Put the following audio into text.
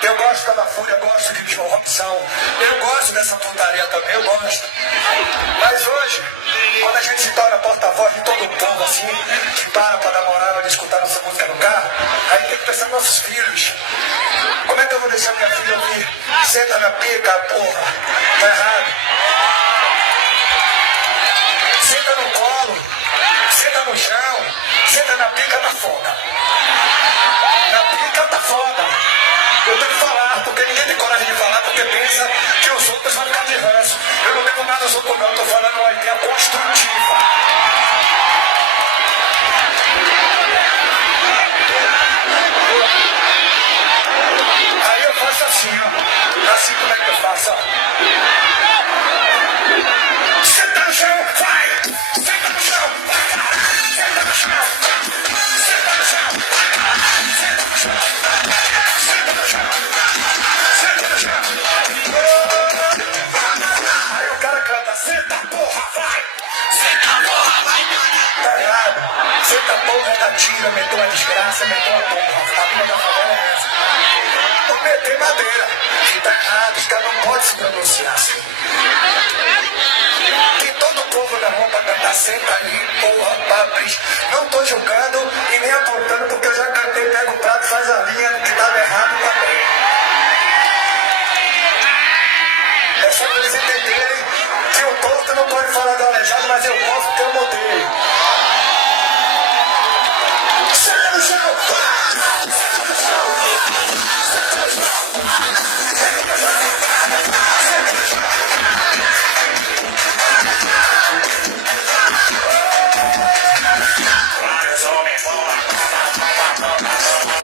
Eu gosto da Fúria, eu gosto de corrupção, eu gosto dessa putaria também, eu gosto. Mas hoje, quando a gente se torna porta-voz de todo o povo, assim, que para dar moral de escutar nossa música no carro, aí tem que pensar nos nossos filhos. Como é que eu vou deixar minha filha ouvir? Senta na pica, porra, tá errado. Senta no colo, senta no chão, senta na pica, tá foda. Na pica tá foda. Eu tenho que falar, porque ninguém tem coragem de falar, porque pensa que os outros vão ficar de ranço. Eu não devo nada aos outros, não, eu tô falando uma ideia construtiva. Aí eu faço assim, ó. Assim como é que eu faço, ó. Senta no chão, vai! Senta no chão, vai, caralho! Senta no chão, senta no chão, vai, caralho! Senta no chão, senta no chão, senta no chão. Aí o cara canta, senta porra, vai! Senta porra, vai, cara! Tá errado. Senta porra da tira, meteu a desgraça, meteu a porra. A vida da favela é essa. Vou meter madeira. E tá errado, os caras não podem se pronunciar assim. Tem todo o povo na rua pra cantar, senta aí, porra, papris. Não tô julgando e nem apontando, porque eu já cantei, pega o prato, faz a